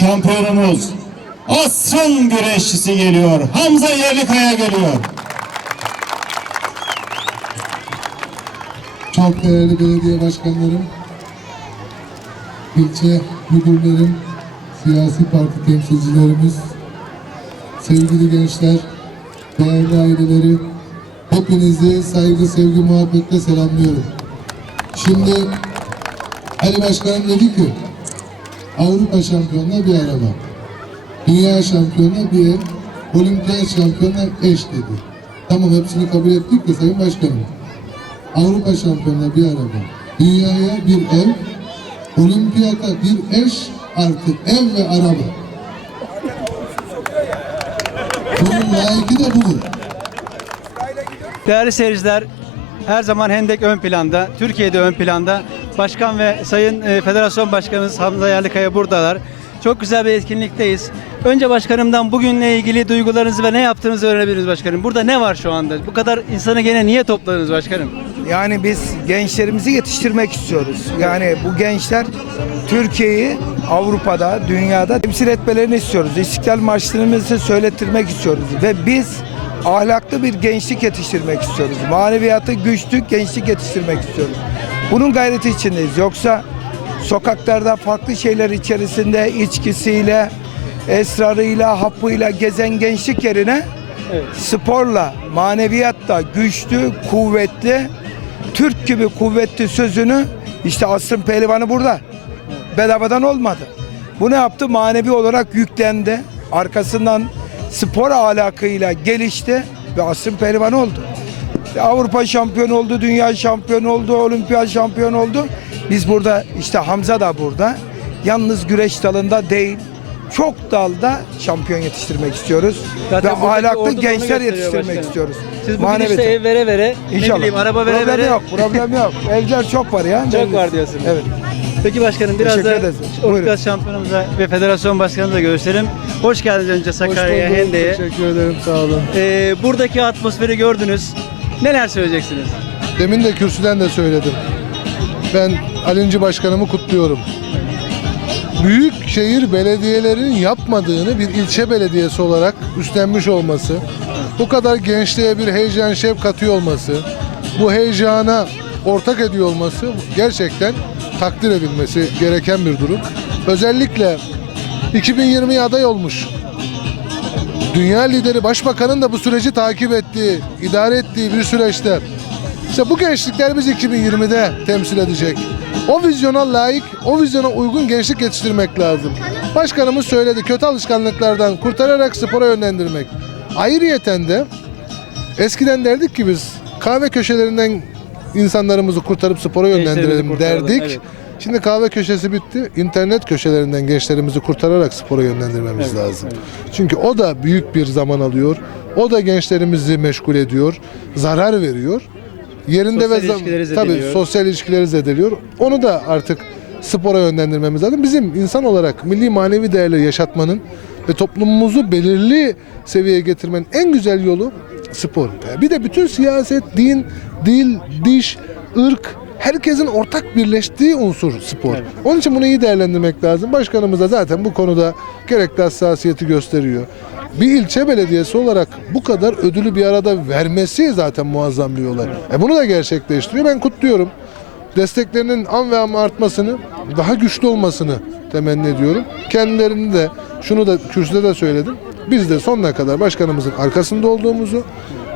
şampiyonumuz, asrın güreşçisi geliyor. Hamza Yerlikaya geliyor. Çok değerli belediye başkanlarım, ilçe müdürlerim, siyasi parti temsilcilerimiz, sevgili gençler, değerli aileleri, hepinizi saygı, sevgi, muhabbetle selamlıyorum. Şimdi Ali Başkanım dedi ki, Avrupa şampiyonuna bir araba, dünya şampiyonuna bir ev, olimpiyat şampiyonuna eş dedi. Tamam hepsini kabul ettik de Sayın Başkanım. Avrupa şampiyonuna bir araba, dünyaya bir ev, olimpiyata bir eş artı ev ve araba. Bunun layıkı da budur. Değerli seyirciler, her zaman Hendek ön planda, Türkiye'de ön planda. Başkan ve Sayın e, Federasyon Başkanımız Hamza Yerlikaya buradalar. Çok güzel bir etkinlikteyiz. Önce başkanımdan bugünle ilgili duygularınızı ve ne yaptığınızı öğrenebiliriz başkanım. Burada ne var şu anda? Bu kadar insanı gene niye topladınız başkanım? Yani biz gençlerimizi yetiştirmek istiyoruz. Yani bu gençler Türkiye'yi Avrupa'da, dünyada temsil etmelerini istiyoruz. İstiklal Marşı'nımızı söylettirmek istiyoruz. Ve biz ahlaklı bir gençlik yetiştirmek istiyoruz. Maneviyatı güçlü gençlik yetiştirmek istiyoruz. Bunun gayreti içindeyiz. Yoksa sokaklarda farklı şeyler içerisinde içkisiyle, esrarıyla, hapıyla gezen gençlik yerine sporla, maneviyatla güçlü, kuvvetli, Türk gibi kuvvetli sözünü işte asrın pehlivanı burada. Bedavadan olmadı. Bu ne yaptı? Manevi olarak yüklendi. Arkasından spor ahlakıyla gelişti ve asrın pehlivanı oldu. Avrupa şampiyonu oldu, dünya şampiyonu oldu, olimpiyat şampiyonu oldu. Biz burada işte Hamza da burada. Yalnız güreş dalında değil, çok dalda şampiyon yetiştirmek istiyoruz. Zaten ve ahlaklı gençler yetiştirmek başkanım. istiyoruz. Siz bugün Maneviyat. işte ev vere vere, ne bileyim araba vere problem vere yok, problem yok. Evler çok var ya. çok var diyorsunuz. Evet. Peki başkanım biraz Teşekkür da ederiz. Şampiyonumuza ve federasyon başkanımıza görüşelim. Hoş geldiniz önce Sakarya'ya, Hende'ye. Teşekkür ederim, sağ olun. Ee, buradaki atmosferi gördünüz. Neler söyleyeceksiniz? Demin de kürsüden de söyledim. Ben Alinci Başkanımı kutluyorum. Büyük şehir belediyelerinin yapmadığını bir ilçe belediyesi olarak üstlenmiş olması, bu kadar gençliğe bir heyecan şevk katıyor olması, bu heyecana ortak ediyor olması gerçekten takdir edilmesi gereken bir durum. Özellikle 2020'ye aday olmuş dünya lideri başbakanın da bu süreci takip ettiği, idare ettiği bir süreçte işte bu gençlikler biz 2020'de temsil edecek. O vizyona layık, o vizyona uygun gençlik yetiştirmek lazım. Başkanımız söyledi, kötü alışkanlıklardan kurtararak spora yönlendirmek. Ayrıyeten de eskiden derdik ki biz kahve köşelerinden insanlarımızı kurtarıp spora yönlendirelim derdik. evet. Şimdi kahve köşesi bitti. İnternet köşelerinden gençlerimizi kurtararak spora yönlendirmemiz Evet, lazım. Çünkü o da büyük bir zaman alıyor. O da gençlerimizi meşgul ediyor. Zarar veriyor. Yerinde Sosyal ve tabii sosyal ilişkileri zedeliyor. Onu da artık spora yönlendirmemiz lazım. Bizim insan olarak milli manevi değerleri yaşatmanın ve toplumumuzu belirli seviyeye getirmenin en güzel yolu spor. Bir de bütün siyaset, din, dil, diş, ırk herkesin ortak birleştiği unsur spor. Evet. Onun için bunu iyi değerlendirmek lazım. Başkanımız da zaten bu konuda gerekli hassasiyeti gösteriyor. Bir ilçe belediyesi olarak bu kadar ödülü bir arada vermesi zaten muazzam bir olay. E bunu da gerçekleştiriyor. Ben kutluyorum. Desteklerinin an ve an artmasını, daha güçlü olmasını temenni ediyorum. Kendilerini de şunu da kürsüde de söyledim. Biz de sonuna kadar başkanımızın arkasında olduğumuzu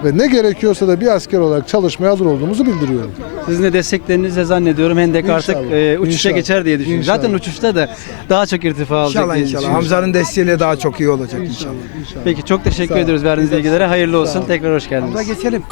ve ne gerekiyorsa da bir asker olarak çalışmaya hazır olduğumuzu bildiriyorum. Sizin de desteklerinizle zannediyorum Hendek artık İnşallah, e, uçuşa inşallah, geçer diye düşünüyorum. Zaten inşallah. uçuşta da daha çok irtifa alacak İnşallah diye inşallah. Hamza'nın desteğiyle daha çok iyi olacak inşallah. Peki çok teşekkür ediyoruz verdiğiniz bilgilere. Hayırlı olsun. Tekrar hoş geldiniz. Hamza geçelim.